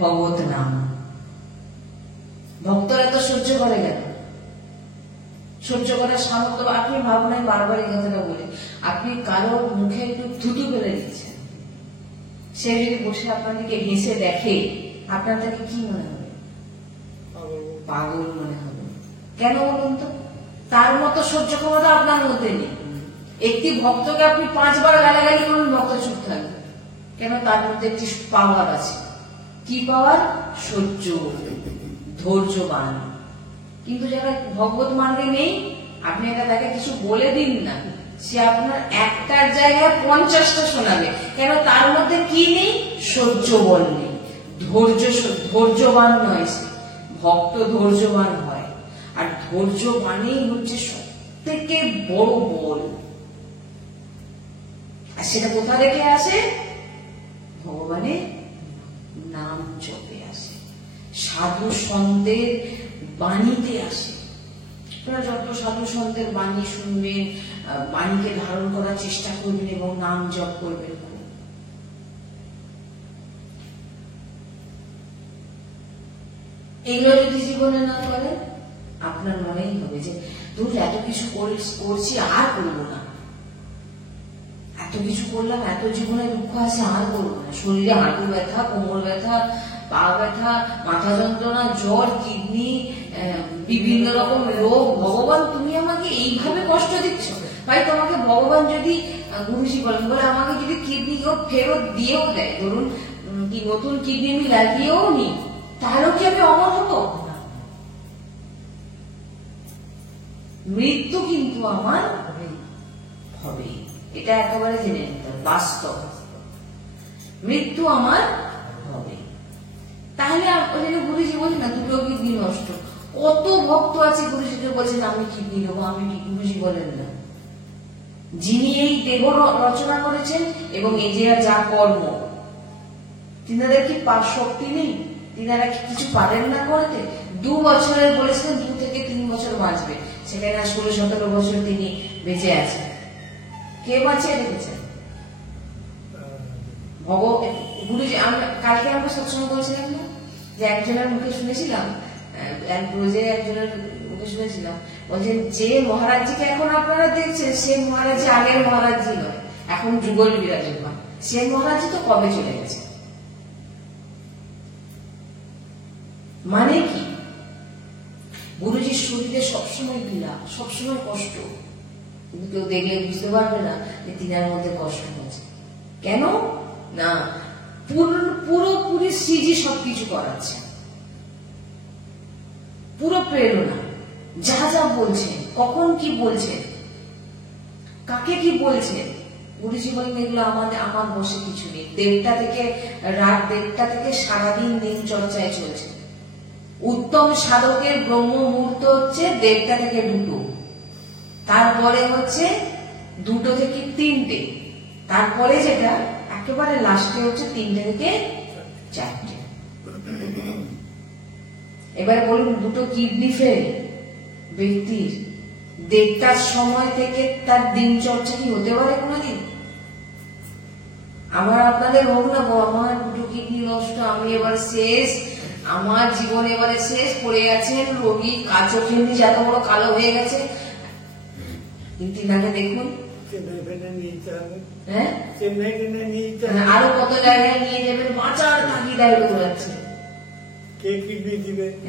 ভগবত নাম। ভক্তরা তো সহ্য করে গেল, সহ্য করার সামর্থ্য। আপনি ভাবুন, বারবার এই কথাটা বলে, আপনি কারো মুখে একটু থুতু ফেলে দিচ্ছেন, সে যদি বসে আপনাদেরকে হেসে দেখে, আপনার তাকে কি মনে হবে? পাগল মনে হবে। কেন বলুন তো? তার মতো সহ্য ক্ষমতা আপনার মধ্যে নেই। একটি ভক্তকে আপনি 5 বার গালাগালি করুন, ভক্ত চুপ থাকবে। কেন? তার মধ্যে একটি পাওয়ার আছে। কি পাওয়ার? সহ্য, ধৈর্যবান। কিন্তু যারা ভগবত মার্গে নেই, আপনি এটা তাকে কিছু বলে দিন না, সে আপনার একটার জায়গায় 50টা শোনাবে। কেন? তার মধ্যে কি নেই? সহ্য বল নেই, ধৈর্যবান নয় সে। ভক্ত ধৈর্যবান হয়, আর ধৈর্যবানই হচ্ছে সব থেকে বড় বল। আর সেটা কোথা থেকে আসে? ভগবানের নাম জপে আসে, সাধু সন্তের বাণীতে আসে। আপনারা যত সাধু সন্তের বাণী শুনবেন, বাণীকে ধারণ করার চেষ্টা করবেন এবং নাম জপ করবেন, এগুলো যদি জীবনে না করেন, আপনার মনেই হবে যে তুই এত কিছু করছি, আর করবো না, এত কিছু করলাম, এত জীবনে দুঃখ আছে, আর করবো না। শরীরে হাঁটু ব্যথা, কোমর ব্যথা, পা ব্যথা, মাথা যন্ত্রণা, জ্বর, কিডনি, বিভিন্ন রকম রোগ। ভগবান তুমি আমাকে এইভাবে কষ্ট দিচ্ছ? ভাই, তোমাকে ভগবান যদি, গুরুজি বলেন, বলে আমাকে যদি কিডনি ফেরত দিয়েও দেয়, ধরুন কি নতুন কিডনি আমি লাগিয়েও নি, তাহলেও কি আমি অমর হব? মৃত্যু কিন্তু আমার হবে, এটা একেবারে জেনে নিতে হবে, বাস্তব। মৃত্যু আমার হবে। তাহলে গুরুজি বলছেন না, 2টো কিডনি নষ্ট। কত ভক্ত আছে গুরুজিকে বলছেন আমি কিডনি দেবো, আমি কি? গুরুজি বলেন না, যিনি এই দেহ রচনা করেছেন এবং এই যে যা কর্ম, তিনাদের কি শক্তি নেই? তিনারা কি কিছু পারেন না করতে? 2 বছরের বলেছিলেন 2 থেকে 3 বছর বাঁচবে, সেখানে 16-17 বছর তিনি বেঁচে আছেন। কে বাঁচিয়ে রেখেছেন? গুরুজি। কালকে আমরা সৎসঙ্গ করেছিলাম না, যে একজনের মুখে শুনেছিলাম, একজনের মুখে শুনেছিলাম, বলছেন যে মহারাজজিকে এখন আপনারা দেখছেন, সে মহারাজ আগের মহারাজজি নয়, এখন যুগল বিরাজমান। সে মহারাজজি তো কবে চলে গেছে। মানে কি? গুরুজির শরীরে সবসময় পীড়া, সবসময় কষ্ট, কিন্তু কেউ দেখলে বুঝতে পারবে না যে তিনার মধ্যে কষ্ট হচ্ছে। কেন না? পুরোপুরি শ্রীজি সবকিছু করাচ্ছে, পুরো প্রেরণা, যা যা বলছেন, কখন কি বলছেন, কাকে কি বলছেন, গুরুজি বলেন এগুলো আমার বসে কিছু নেই। 1:30 থেকে রাত 1:30 থেকে সারাদিন দিন চর্চায় চলছে। উত্তম সাধকের ব্রহ্ম মুহূর্ত হচ্ছে 1:30 থেকে 2টো, তারপরে হচ্ছে 2টো থেকে 3টে, তারপরে যেটা একেবারে লাস্টে হচ্ছে 3টে থেকে 4টে। এবারে বলুন, 2টো কিডনি ফেল ব্যক্তির 1:30টার সময় থেকে তার দিন চর্চা কি হতে পারে কোনোদিন? আমার আপনাদের হোক না, আমার 2টো কিডনি নষ্ট, আমি এবার শেষ, আমার জীবন এবারে শেষ, পড়ে আছেন রোগী, চোখের এত বড় কালো হয়ে গেছে, কিন্তু নাকে দেখুন আরো কত জায়গায় নিয়ে যাবেন, বাঁচার তাগিদায় দৌড়াচ্ছে।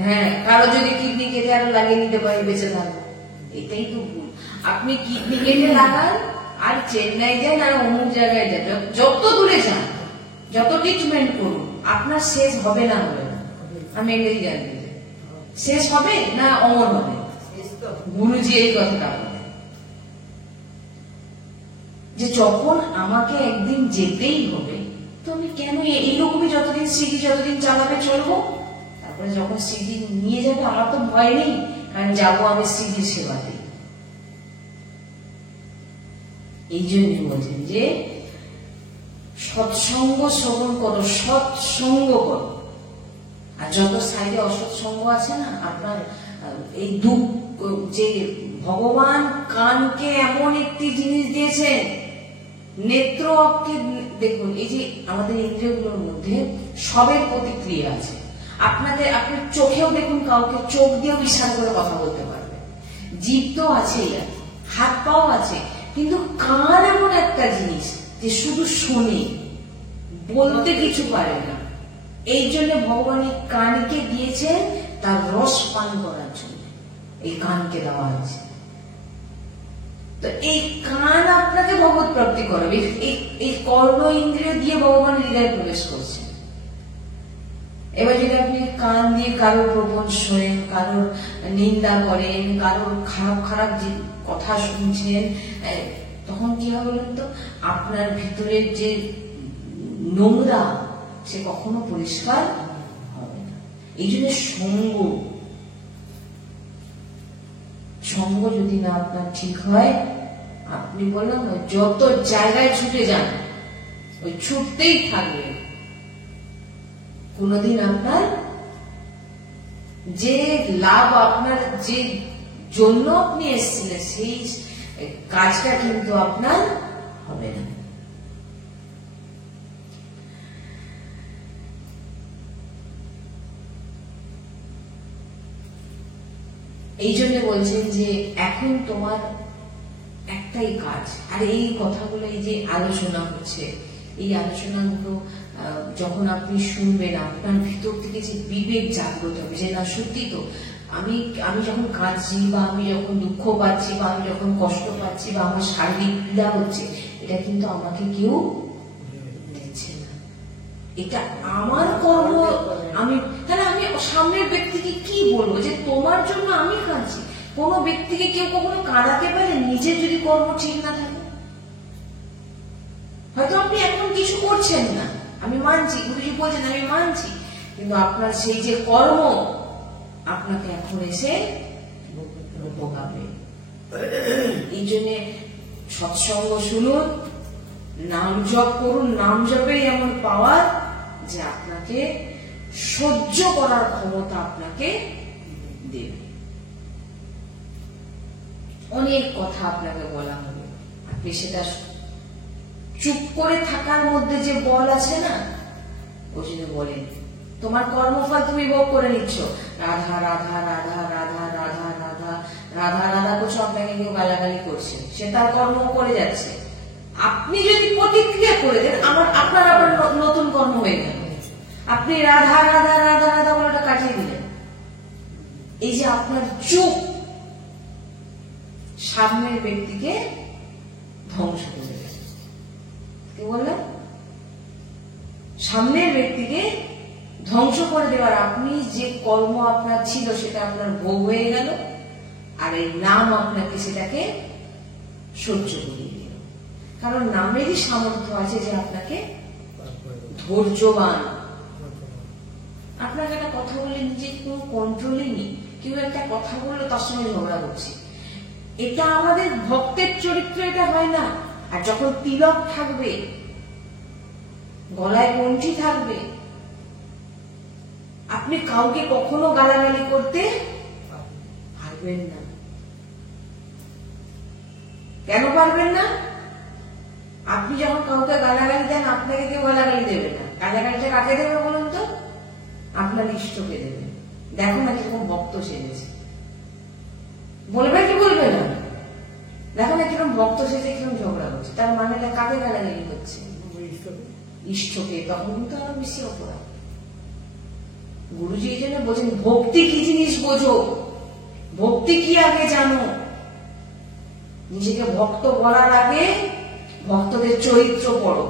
হ্যাঁ, কারো যদি কিডনি কেটে আরো লাগিয়ে নিতে পারি, বেঁচে থাকবো। এটাই তো ভুল। আপনি কিডনি কেটে লাগান, আর চেন্নাই যান, আর অমুক জায়গায় যান, যত দূরে যান, যত ট্রিটমেন্ট করুন, আপনার শেষ হবে না, হবে না। আমি এটাই জানি, শেষ হবে না অমর হবে। গুরুজি এই কথাটা বলেন যে যখন আমাকে একদিন যেতেই হবে, তো আমি কেন এইরকমই যতদিন স্মৃতি যতদিন চালাবে চলবো। তারপরে যখন স্মৃতি নিয়ে যাবে, আমার তো ভয় নেই, কারণ যাবো আমি স্মৃতির সেবাতে। এই জন্য বলছেন যে সৎসঙ্গ শ্রবণ করো, সৎসঙ্গ করো। আর যত সাইডে অসৎসঙ্গ আছে না, আপনার এই দুঃখ, যে ভগবান কানকে এমন একটি জিনিস দিয়েছেন, নেত্রকে দেখুন, এই যে আমাদের ইন্দ্রিয়গুলোর মধ্যে সবের প্রতিক্রিয়া আছে। আপনার চোখেও দেখুন, কাউকে চোখ দিয়েও ইশারা করে কথা বলতে পারবে, জিভ তো আছেই, হাত পাও আছে, কিন্তু কান এমন একটা জিনিস যে শুধু শোনে, বলতে কিছু পারে না। এই জন্য ভগবান এই কানকে দিয়েছেন তার রস পান করার জন্য, এই কানকে দেওয়া হয়েছে। তো এই কান আপনাকে ভগবত প্রাপ্তি করাবে। এই কর্ণ ইন্দ্রিয় দিয়ে ভগবান হৃদয়ে প্রবেশ করছে। এবার যদি আপনি কান দিয়ে কারোর প্রবঞ্চ শোনেন, কারোর নিন্দা করেন, কারোর খারাপ খারাপ যে কথা শুনছেন, তখন কি হবে বলুন তো? আপনার ভিতরের যে নোংরা সে কখনো পরিষ্কার হবে না। এই জন্য সঙ্গ যদি না আপনার ঠিক হয়, আপনি বললাম যত জায়গায় ছুটে যান, ওই ছুটতেই থাকবে, কোনদিন আপনার যে লাভ, আপনার যে জন্য আপনি এসেছিলেন সেই কাজটা কিন্তু আপনার হবে না। এই জন্য বলছেন যে এখন তোমার একটাই কাজ। আর এই কথাগুলো, এই যে আলোচনা হচ্ছে, এই আলোচনাগুলো যখন আপনি শুনবেন, আপনার ভিতর থেকে যে বিবেক জাগ্রত হবে যে না সত্যি তো, আমি যখন কাঁদছি, বা আমি যখন দুঃখ পাচ্ছি, বা আমি যখন কষ্ট পাচ্ছি, বা আমার শারীরিক পীড়া হচ্ছে, এটা কিন্তু আমাকে কেউ দিচ্ছে না, এটা আমার কর্ম। তাহলে আমি সামনের ব্যক্তিকে কি বলবো যে তোমার জন্য আমি কাঁদছি? কোন ব্যক্তিকে কেউ কখনো কাঁদাতে পারে নিজের যদি কর্ম ঠিক না থাকে? হয়তো আপনি এখন কিছু করছেন না, আমি মানছি, গুরুজি বলছেন আমি মানছি, কিন্তু আপনার সেই যে কর্ম আপনাকে এখন এসে ভোগাবে। এই জন্য সৎসঙ্গ শুনুন, নাম জপ করুন, নাম জপের এমন পাওয়ার যে আপনাকে সহ্য করার ক্ষমতা আপনাকে দেবে। অনেক কথা আপনাকে বলা হবে, আপনি সেটা চুপ করে থাকার মধ্যে যে বল আছে না, ওই জন্য বলেন তোমার কর্মফল তুমি ভোগ করে নিচ্ছ, রাধা রাধা রাধা রাধা রাধা রাধা রাধা রাধা করছো, আপনাকে কেউ গালাগালি করছে, সে তার কর্ম করে যাচ্ছে। আপনি যদি প্রতিক্রিয়া করে দেন, আপনার আবার নতুন কর্ম হয়ে গেল, আপনি রাধা রাধা রাধা রাধা বলাটা কাটিয়ে দিলেন। এই যে আপনার চুপ সামনের ব্যক্তিকে ধ্বংস করে দেবে। কি বললেন? সামনের ব্যক্তিকে ধ্বংস করে দেওয়ার, আপনি যে কর্ম আপনার ছিল সেটা আপনার ভোগ হয়ে গেল, আর এই নাম আপনাকে সেটাকে সহ্য করিয়ে দিল। কারণ নামেরই সামর্থ্য আছে যে আপনাকে ধৈর্যবান। আপনাকে একটা কথা বলে নিজের কোনো কন্ট্রোলই নেই, কেউ একটা কথা বললো তার সঙ্গে ঝগড়া করছি, এটা আমাদের ভক্তের চরিত্র, এটা হয় না। আর যখন তিলক থাকবে, গলায় কণ্ঠি থাকবে, আপনি কাউকে কখনো গালাগালি করতে পারবেন না। কেন পারবেন না? আপনি যখন কাউকে গালাগালি দেন, আপনাকে কেউ গালাগালি দেবে না। গালাগালিটা কাকে দেবে বলুন তো? আপনার ইষ্টকে দেবে। দেখো না কিরকম ভক্ত সেজেছে, বলবে কি বলবে না? দেখো না কিরকম ভক্ত সেজে কিরকম ঝগড়া হচ্ছে, তার মানে কাকে গালাগালি হচ্ছে? ইষ্টকে। তখন কিন্তু আরো বেশি অপরাধ। গুরুজি এই জন্য বলছেন ভক্তি কি জিনিস বোঝো, ভক্তি কি আগে জানো। নিজেকে ভক্ত বলার আগে ভক্তদের চরিত্র পড়ো,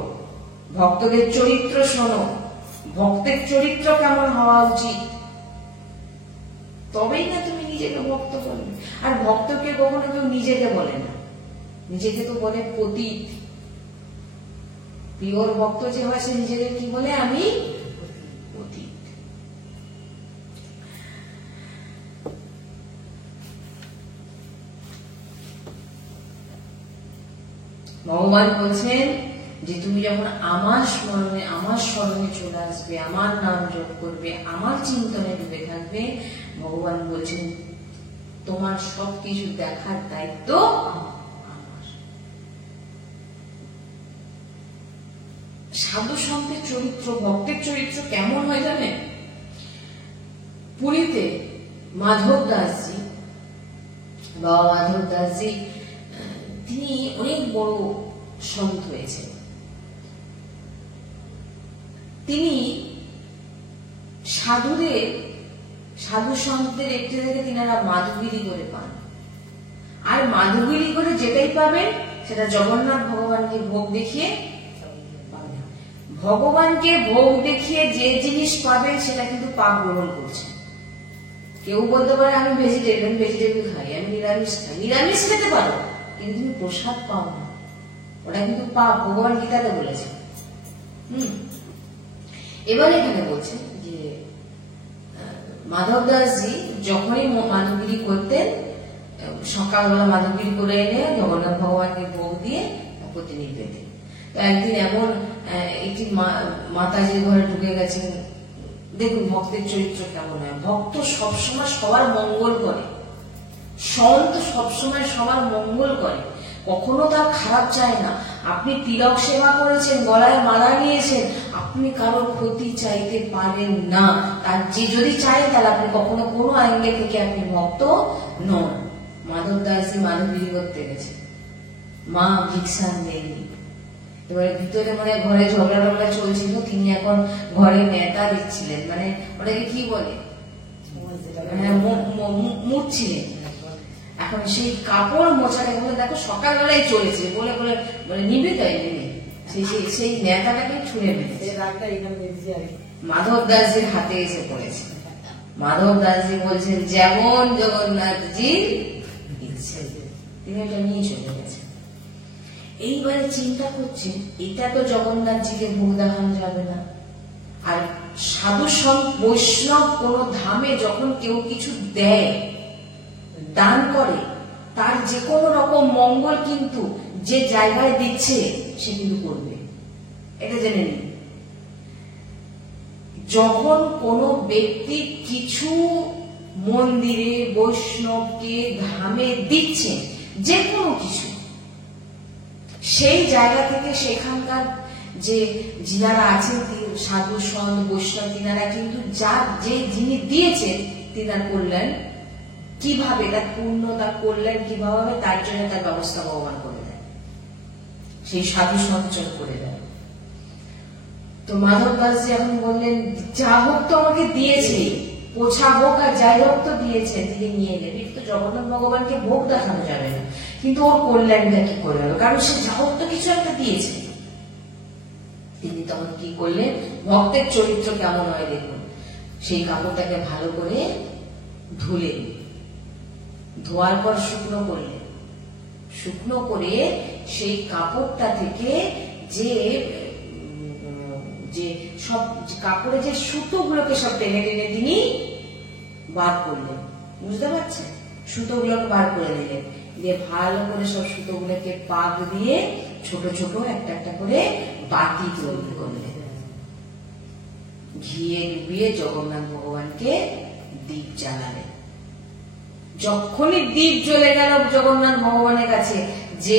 ভক্তদের চরিত্র শোনো, ভক্তের চরিত্র কেমন হওয়া উচিত, তবেই না তুমি নিজেকে ভক্ত বলবে। আর ভক্তকে কখনো কেউ নিজেকে বলে না, নিজেকে তো বলে পতিত। পিওর ভক্ত যে হয় সে নিজেকে কি বলে? আমি পতিত। ভগবান বলছেন যে তুমি যখন আমার স্মরণে চলে আসবে, আমার নাম জপ করবে, আমার চিন্তনে ডুবে থাকবে, ভগবান বলছেন তোমার সবকিছু দেখার দায়িত্ব আমার। সাধু সন্তের চরিত্র, ভক্তের চরিত্র কেমন হয় জানেন? পুরীতে মাধব দাসজি, বাবা মাধব দাসজি, তিনি অনেক বড় সন্ত হয়েছে। তিনি সাধু সন্তের একটি থেকে তিনারা মাধবগিরি করে পান, আর মাধবগিরি করে যেটাই পাবেন সেটা জগন্নাথ ভগবানকে ভোগ দেখিয়ে, ভগবানকে ভোগ দেখিয়ে যে জিনিস পাবেন সেটা কিন্তু পাপ গ্রহণ করছে। কেউ বলতে পারে আমি ভেজিটেবল খাই, আমি নিরামিষ খাই, নিরামিষ খেতে পারো কিন্তু তুমি প্রসাদ পাও না, ওটা কিন্তু পাপ, ভগবান গীতাতে বলেছে। এবার এখানে বলছে যে মাধব দাসজি যখনই মাধবগিরি করতেন, সকালবেলা মাধবগিরি করে এনে জগন্নাথ ভগবানকে ভোগ দিয়ে প্রতিদিন পেতেন। তো একদিন এমন একটি মাতাজির ঘরে ঢুকে গেছেন। দেখুন ভক্তের চরিত্র কেমন হয়। ভক্ত সবসময় সবার মঙ্গল করে, সন্ত সবসময় সবার মঙ্গল করে, কখনো তার খারাপ চায় না। আপনি তিলক সেবা করেছেন, গলায় মালা নিয়েছেন, আপনি কারোর ক্ষতি চাইতে পারেন না। আর যে যদি চায় তাহলে আপনি কখনো কোনো অ্যাঙ্গেল থেকে আপনি ভক্ত নন। মাধব দাসজি মাধবগিরি করতে গেছে, মা ভিক্ষা দেয়নি। এবারে ভিতরে মানে ঘরে ঝগড়া চলছিল, তিনি এখন ঘরে নেতা দিচ্ছিলেন, মানে ওটাকে কি বলে, মুড়ছিলেন। এখন সেই কাপড় মোছাটা বলে দেখো সকালবেলায় চলেছে বলে বলে বলে নিবে, তাই নেবে সেই নেতাটাকে ছুঁড়ে মেরেছে, মাধব দাসজির হাতে এসে পড়েছে। মাধব দাসজি বলছেন যেমন জগন্নাথজি ইচ্ছে, তিনি ওটা নিয়ে চলে গেছেন। এইবারে চিন্তা করছেন এটা তো জগন্নাথজিকে ভোগ দেখানো যাবে না। আর সাধু সন্ত বৈষ্ণব কোন ধামে যখন কেউ কিছু দেয়, দান করে, তার যে কোনো রকম মঙ্গল কিন্তু যে জায়গায় দিচ্ছে সে কিন্তু করবে, এটা জেনে নিন। যখন কোনো ব্যক্তি কিছু মন্দিরে বৈষ্ণবকে ধামে দিচ্ছে, যে কোনো কিছু, সেই জায়গা থেকে সেখানকার যে যিনারা আছেন সাধু সন্ত বৈষ্ণব, তিনারা কিন্তু যে যিনি দিয়েছেন তিনার কল্যাণ কিভাবে, তার পূর্ণ, তার কল্যাণ কিভাবে হবে তার জন্য তার ব্যবস্থা ভগবান করে দেয়, সেই সাধু সঞ্চয় করে দেয়। তো মাধব দাসজি এখন বললেন যা হোক তো আমাকে দিয়েছে, পোছা হোক আর যাই হোক তো দিয়েছে, তিনি নিয়ে নেবে। তো জগন্নাথ ভগবানকে ভোগ দেখানো যাবে না, কিন্তু ওর কল্যাণটা কি করে হবে, কারণ সে যা হোক তো কিছু একটা দিয়েছে। তিনি তখন কি করলেন, ভক্তের চরিত্র কেমন হয় দেখুন, সেই কাপড়টাকে ভালো করে ধুলেন, ধোয়ার পর শুকনো করলেন, শুকনো করে সেই কাপড়টা থেকে যে সব কাপড়ে যে সুতোগুলোকে সব টেনে টেনে তিনি বার করলেন, বুঝতে পারছেন, সুতোগুলোকে বার করে দিলেন, দিয়ে ভালো করে সব সুতোগুলোকে পাক দিয়ে ছোট ছোট একটা একটা করে বাতি তৈরি করলেন, ঘিয়ে ডুবিয়ে জগন্নাথ ভগবানকে দীপ জ্বালালেন। যখনই দীপ জ্বলে গেল জগন্নাথ ভগবানের কাছে, যে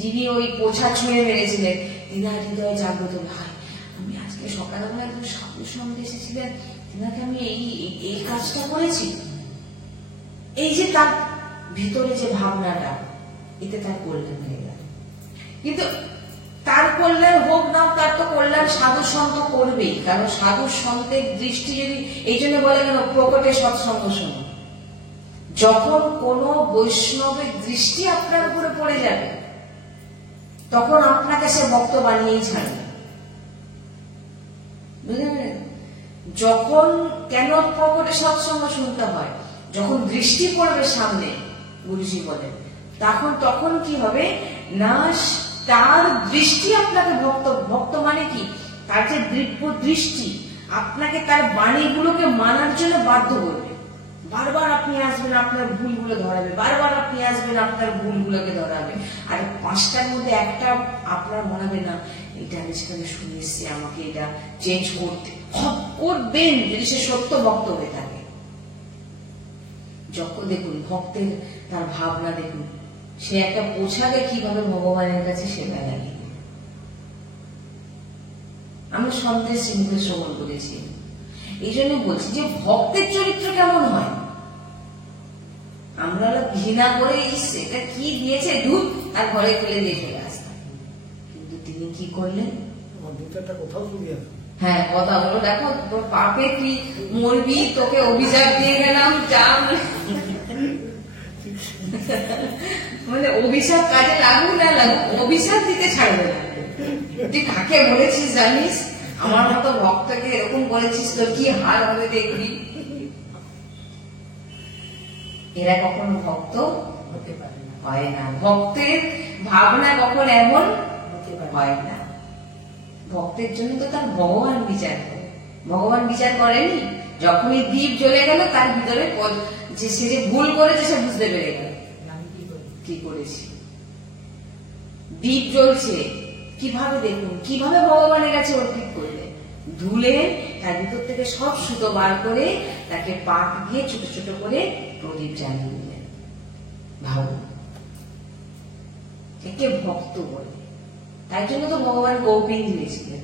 যিনি ওই পোছা ছুঁয়ে মেরেছিলেন, তিনার হৃদয়ে জাগ্রত, ভাই আমি আজকে সকালবেলা একজন সাধু সঙ্গে এসেছিলেন, তিনাকে আমি এই কাজটা করেছি। এই যে তার ভিতরে যে ভাবনাটা, এতে তার কল্যাণ হয়ে গেল। কিন্তু তার কল্যাণ হোক না, তার তো কল্যাণ সাধু সন্ত করবেই, কারণ সাধু সন্তের দৃষ্টি যদি, এই জন্য বলে কেন প্রকটে সৎসঙ্গ শোনো, যখন কোন বৈষ্ণবের দৃষ্টি আপনার উপরে পড়ে যাবে তখন আপনাকে সে ভক্ত বানিয়েই ছাড়বে, বুঝলেন? যখন কেন প্রকটে সৎসঙ্গ শুনতে হয়, যখন দৃষ্টি পড়বে সামনে, গুরুজি বলেন, তখন কি হবে না, তার দৃষ্টি আপনাকে ভক্ত মানে কি, তার যে দিব্য দৃষ্টি আপনাকে তার বাণীগুলোকে মানার জন্য বাধ্য করবে। বারবার আপনি আসবেন, আপনার ভুলগুলো ধরাবে, বারবার আপনি আসবেন, আপনার ভুলগুলোকে ধরাবে, আর পাঁচটার মধ্যে একটা আপনার মনে হবে না এটা আমি সেখানে শুনে এসছি, আমাকে এটা চেঞ্জ করতে করবেন, যদি সে সত্য ভক্ত হয়ে থাকে। যখন দেখুন ভক্তের তার ভাবনা দেখুন, সে একটা পোছাকে কিভাবে ভগবানের কাছে সেবা লাগে, আমি সন্দেশ মুখে শ্রবণ করেছি। এই জন্য বলছি যে ভক্তের চরিত্র কেমন হয়। আমরা ঘৃণা করে এটা কি দিয়েছে দুধ আর ঘরে ফেলে দিয়ে চলে আসতাম, কিন্তু তিনি কি করলেন, হ্যাঁ কথা হলো দেখো তোর পাপে কি মরবি, তোকে অভিশাপ দিয়ে গেলাম, মানে অভিশাপ কাজে লাগুক না লাগুক অভিশাপ দিতে ছাড়বে না। তুই কাকে বলেছিস জানিস, আমার মতো ভক্তকে এরকম বলেছিস, তোর কি হাল হবে দেখবি। এরা কখনো ভক্ত হতে পারে না, হয় না। ভক্তের ভাবনা কখন এমন হয় না। ভক্তের জন্য তো তার ভগবান বিচার করে। ভগবান বিচার করেনি, যখনই দ্বীপ জ্বলে গেল তার ভিতরে যে সে যে ভুল করেছে সে বুঝতে পেরে গেল কি করেছি। দ্বীপ জ্বলছে কিভাবে দেখুন, কিভাবে ভগবানের কাছে অর্পিত করলে, ধুলে তার ভিতর থেকে সব সুতো বার করে তাকে পাক দিয়ে ছোট ছোট করে প্রদীপ জ্বালিয়ে দিলেন। ভাবুন কে ভক্ত বলে। তাই জন্য তো ভগবান গোপিন দিয়েছিলেন।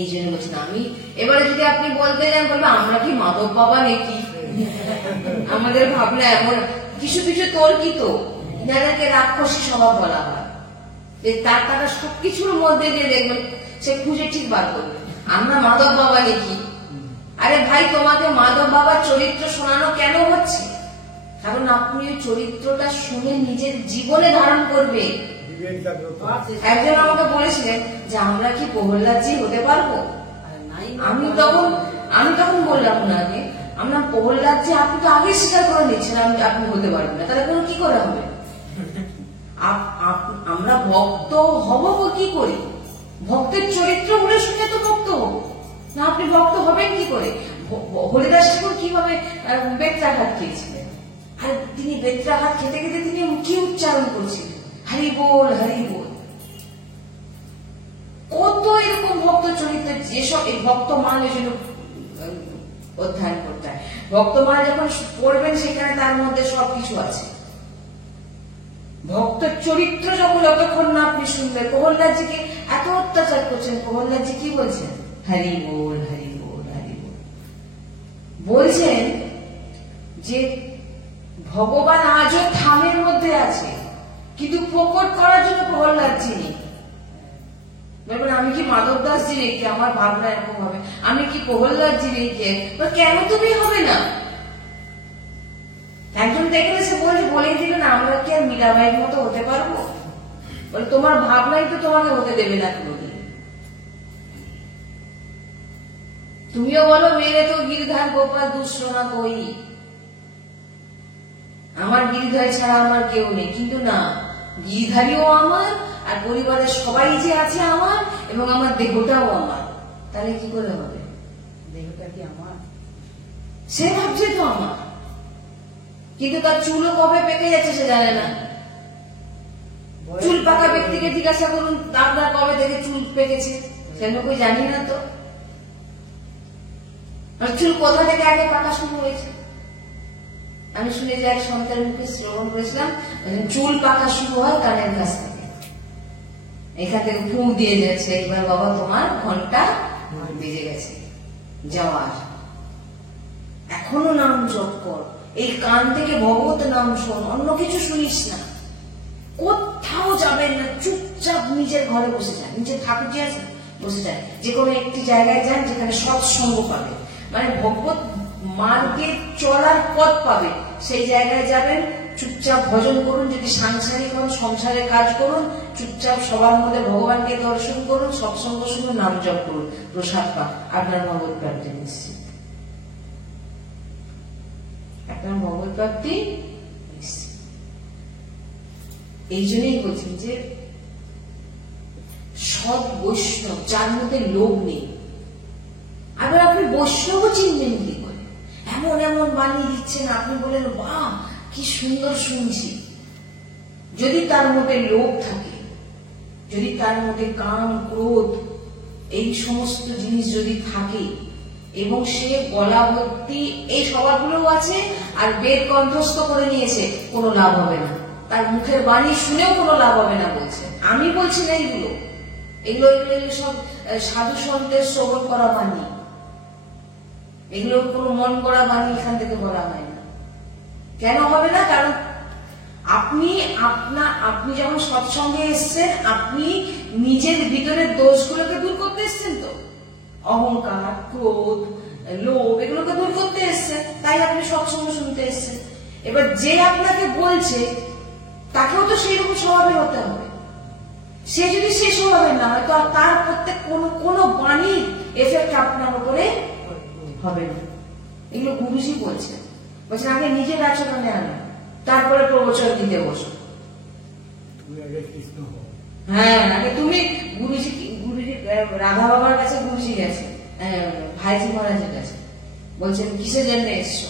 এই জন্য বলছেন আমি এবারে যদি আপনি বলতে যান বলবে আমরা কি মাধব বাবা নাকি, আমাদের ভাবনা এমন কিছু কিছু তর্কিত, যাদেরকে রাক্ষসী স্বভাব বলা হয়, যে তার টাকা সবকিছুর মধ্যে দিয়ে দেখবেন সে খুঁজে ঠিক বার করবে আমরা মাধব বাবা নাকি। আরে ভাই তোমাকে মাধব বাবার চরিত্র শোনানো কেন হচ্ছে, কারণ আপনি ওই চরিত্রটা শুনে নিজের জীবনে ধারণ করবে। একজন আমাকে বলেছিলেন যে আমরা কি প্রহ্লাদজি হতে পারবো, আমি তখন বললাম ওনাকে আমরা প্রহ্লাদজি, আপনি তো আগে স্বীকার করে নিচ্ছেন আপনি হতে পারবেন না, তাহলে কোনো কি করে হবে। আমরা ভক্ত হব কি করি, ভক্তের চরিত্র বলে শুনে তো ভক্ত হব না। আপনি ভক্ত হবেন কি করে। হরিদাস ঠাকুর কিভাবে বেত্রাঘাত খেয়েছিলেন, আর তিনি বেত্রাঘাত খেতে খেতে তিনি কি উচ্চারণ করছিলেন, হরি বল হরি বল। কত এরকম ভক্ত চরিত্র, যেসব এই ভক্তমাল এই জন্য অধ্যয়ন করতে হয়। ভক্তমাল যখন পড়বেন সেখানে তার মধ্যে সবকিছু আছে। ভক্ত চরিত্র যতক্ষণ না আপনি শুনবেন, প্রহ্লাদজিকে এত অত্যাচার করছেন, প্রহ্লাদজি কি বলছেন, হরি বল হরি বল হরি বল। বলছেন যে ভগবান আজও থামের মধ্যে আছে, কিন্তু প্রকট করার জন্য প্রহ্লাদজি নেই। আমি কি মাধব দাসজি নাকি, আমার ভাবনা এরকম হবে, আমি কি প্রহ্লাদজি নাকি, কেন তুমি হবে না। একজন দেখলে সে বলে দিল না আমরা কি আর মীরাবাইয়ের মতো হতে পারবো, বলে তোমার ভাবনাই তো তোমাকে হতে দেবে না কোনদিন। তুমিও বলো মেরে তো গিরধার গোপাল দুঃশোনা কই, আমার গিরিধারী ছাড়া আমার কেউ নেই, কিন্তু না গিরিধারীও আমার আর পরিবারের সবাই যে আছে আমার, এবং আমার দেহটাও আমার। তাহলে কি করে হবে, দেহটা কি আমার, সে ভাবছে তো আমার, কিন্তু তার চুলও কবে পেকে যাচ্ছে সে জানে না। চুল পাকা ব্যক্তিকে জিজ্ঞাসা করুন আপনার কবে থেকে চুল পেকেছে, সেটা কই জানি না তো। আর চুল কোথা থেকে আগে পাকা শুরু হয়েছে, আমি শুনে যে এক সন্তানের মুখে শ্রবণ করেছিলাম, চুল পাকা শুরু হয় কানের কাছ থেকে, এখান থেকে ফুঁ দিয়ে যাচ্ছে, এবার বাবা তোমার ঘন্টা বেজে গেছে যাওয়ার, এখনো নাম জপ কর, এই কান থেকে ভগবত নাম শোন, অন্য কিছু শুনিস না, কোথাও যাবেন না, চুপচাপ নিজের ঘরে বসে যান, নিজের ঠাকুর যে আছে বসে যান, যে কোনো একটি জায়গায় যান যেখানে সৎসঙ্গ পাবে, মানে ভগবত মার্গে চলার পথ পাবে, সেই জায়গায় যাবেন, চুপচাপ ভজন করুন, যদি সাংসারিক হন সংসারের কাজ করুন, চুপচাপ সবার মধ্যে ভগবানকে দর্শন করুন, সৎসঙ্গ শুনুন, নাম জপ করুন, প্রসাদ পান, আপনার ভগবত প্রাপ্তি নিশ্চিত, আপনার ভগবত প্রাপ্তি নিশ্চিত। এই জন্যই বলছেন যে সৎ বৈষ্ণব যার মধ্যে লোভ নেই। আবার আপনি বৈষ্ণব চিনবেন কি করে, এমন এমন বাণী দিচ্ছেন, আপনি বলেন বাহ কি সুন্দর শুনছি, যদি তার মধ্যে লোভ থাকে, যদি তার মধ্যে কাম ক্রোধ এই সমস্ত জিনিস যদি থাকে, এবং সে গলা ভর্তি এই স্বভাবগুলো আছে, আর বেদ কণ্ঠস্থ করে নিয়েছে, কোনো লাভ হবে না। তার মুখের বাণী শুনেও কোনো লাভ হবে না বলছেন। আমি বলছি না এগুলো, এগুলো সব সাধু সন্তের শ্রবণ করা বাণী, এগুলো কোনো মন করা বাণী এখান থেকে বলা হয় না। কেন হবে না? কারণ আপনি যখন সৎসঙ্গে এসছেন, আপনি নিজের ভিতরের দোষগুলোকে দূর করতে এসছেন, তো অহংকার, ক্রোধ, লোভ এগুলোকে দূর করতে এসছেন, তাই আপনি সৎসঙ্গ শুনতে এসছেন। এবার যে আপনাকে বলছে তাকেও তো সেই রকম স্বভাবের হতে হবে। সে যদি সেই স্বভাবের না হয়, তো তার প্রত্যেক কোনো বাণীর এফেক্ট আপনার উপরে হবে না। এগুলো গুরুজি বলছেন আগে নিজের আচরণে আনো, তারপরে প্রবচন দিতে বসো। হ্যাঁ, আগে তুমি গুরুজি রাধা বাবার কাছে গুরুজি গেছে, ভাইজি মহারাজের কাছে, বলছেন কিসের জন্য এসছো?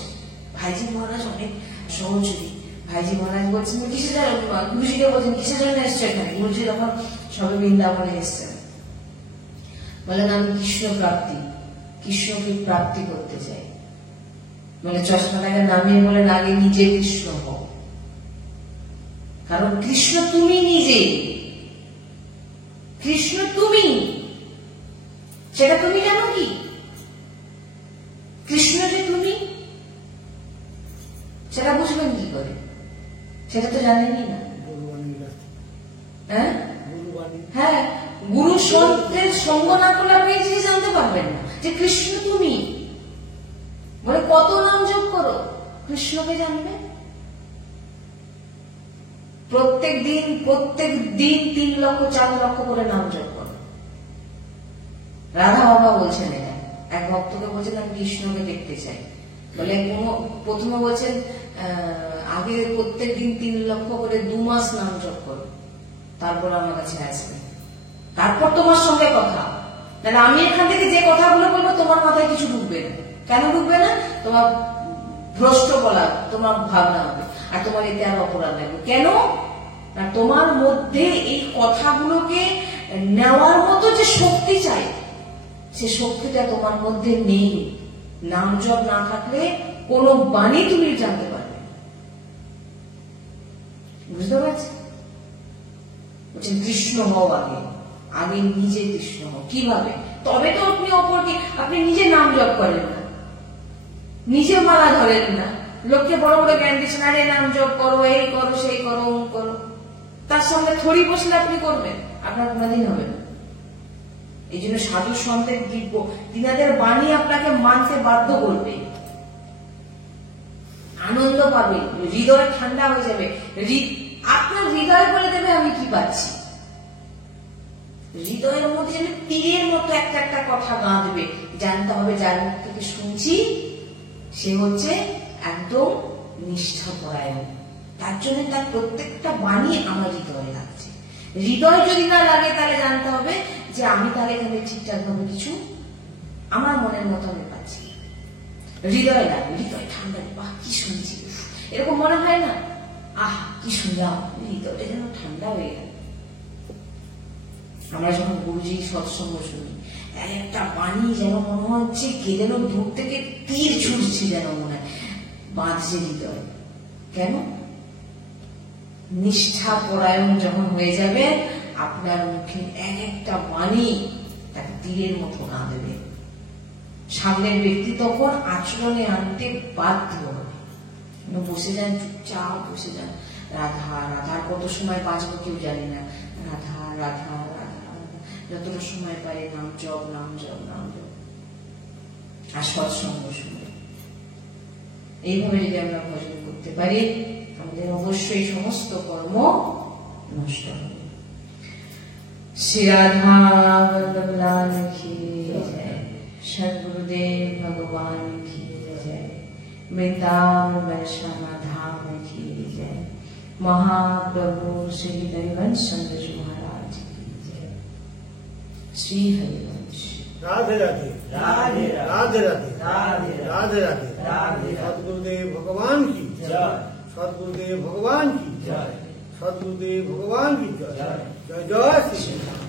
ভাইজি মহারাজ অনেক সহযোগী। ভাইজি মহারাজ বলছেন কিসের জন্য, গুরুজিকে বলছেন কিসের জন্য এসছো এখানে? গুরুজি তখন সবে বৃন্দাবনে এসছেন, বলেন আমি কৃষ্ণকে প্রাপ্তি করতে চাই। মানে চশমাটাকে নামিয়ে বলেন আগে নিজে কৃষ্ণ হও, কারণ কৃষ্ণ তুমি নিজে, কৃষ্ণ তুমি, সেটা তুমি জানো কি? কৃষ্ণ যে তুমি, সেটা বুঝবেন কি করে? সেটা তো জানেনই না। হ্যাঁ, গুরু সন্তের সঙ্গ না করলে আপনি এই জিনিস জানতে পারবেন না যে কৃষ্ণ তুমি। বলে কত নাম জপ করো, কৃষ্ণকে জানবে। প্রত্যেক দিন 3 লক্ষ 4 লক্ষ করে নাম জপ করো। রাধা বাবা বলছেন এটা, এক ভক্তকে বলছেন আমি কৃষ্ণকে দেখতে চাই। বলে প্রথমে বলছেন আগে প্রত্যেক দিন 3 লক্ষ করে 2 মাস নাম জপ করো, তারপর আমার কাছে আসবে, তারপর তোমার সঙ্গে কথা। তাহলে আমি এখান থেকে যে কথাগুলো বলবো তোমার মাথায় কিছু ঢুকবে না। কেন ঢুকবে না? তোমার ভ্রষ্ট বলা তোমার ভাবনা হবে, আর তোমার এতে আর অপরাধ লাগবে। কেন না, তোমার মধ্যে এই কথাগুলোকে নেওয়ার মতো যে শক্তি চাই, সে শক্তিটা তোমার মধ্যে নেই। নাম জপ না থাকলে কোনো বাণী তুমি জানতে পারবে। বুঝতে পারছি? বলছেন কৃষ্ণ হও আগে নিজে কৃষ্ণ হও। কিভাবে? তবে তো আপনি নিজে নাম জপ করেন না, নিজে মালা ধরেন না, লোককে বড় বড় জ্ঞান দিচ্ছেন, আরে নাম জপ করো, এই করো, সেই করো, অমুক করো। তার সঙ্গে থরি বসলে আপনি করবেন, আপনার কোনোদিন হবে না। এই জন্য সাধু সন্তের দিব্য তিনাদের বাণী আপনাকে মানতে বাধ্য করবে, আনন্দ পাবে, হৃদয় ঠান্ডা হয়ে যাবে। আপনার হৃদয় বলে দেবে আমি কি পাচ্ছি। হৃদয়ের মধ্যে যেন তীরের মতো একটা কথা গাঁ দেবে। জানতে হবে যার মুখ থেকে শুনছি সে হচ্ছে একদম নিষ্ঠাপরায়ণ, তার জন্য তার প্রত্যেকটা বাণী আমার হৃদয়ে লাগছে। হৃদয় যদি না লাগে তাহলে জানতে হবে যে আমি তাহলে এখানে ঠিকঠাক ভাবে কিছু আমার মনের মতো আমি পাচ্ছি। হৃদয় লাগবে, হৃদয় ঠান্ডা, বাহ কি শুনছি, এরকম মনে হয় না? আহ কি শুনলাম, হৃদয়টা যেন ঠান্ডা হয়ে গেল। আমরা যখন গুরুজির সৎসঙ্গ শুনি, একটা বাণী যেন মনে হচ্ছে কে যেন দূর থেকে তীর ছুটছে, যেন মনে হয় বাঁধছে হৃদয়। কেন? নিষ্ঠা পরায়ণ যখন হয়ে যাবে, আপনার মুখে একটা বাণী তাকে তীরের মতো না দেবে। সামনের ব্যক্তি তখন আচরণে আনতে বাধ্য হবে। বসে যান, চুপচাপ বসে যান। রাধার কত সময় বাঁচবো কেউ জানি না, রাধা রাধা রাধা, যতটা সময় পারে নাম জপ, আর সৎসঙ্গ শুনবে। এইভাবে যদি আমরা ভজন করতে পারি, আমাদের অবশ্যই সমস্ত কর্ম নষ্ট হবে। শ্রী রাধা বল্লভ লাল কি জয়, সদ্গুরুদেব ভগবান কি জয়, वृंदावन वैष्णव धाम की जय, महाप्रभु श्री हरिवंश चंद्र महाराज की जय। श्री हरिवंश। राधे राधे राधे राधे राधे राधे राधे राधे राधे। सद्गुरुदेव भगवान की जय, सद्गुरुदेव भगवान की जय, सद्गुरुदेव भगवान की जय। जय जय श्री राम।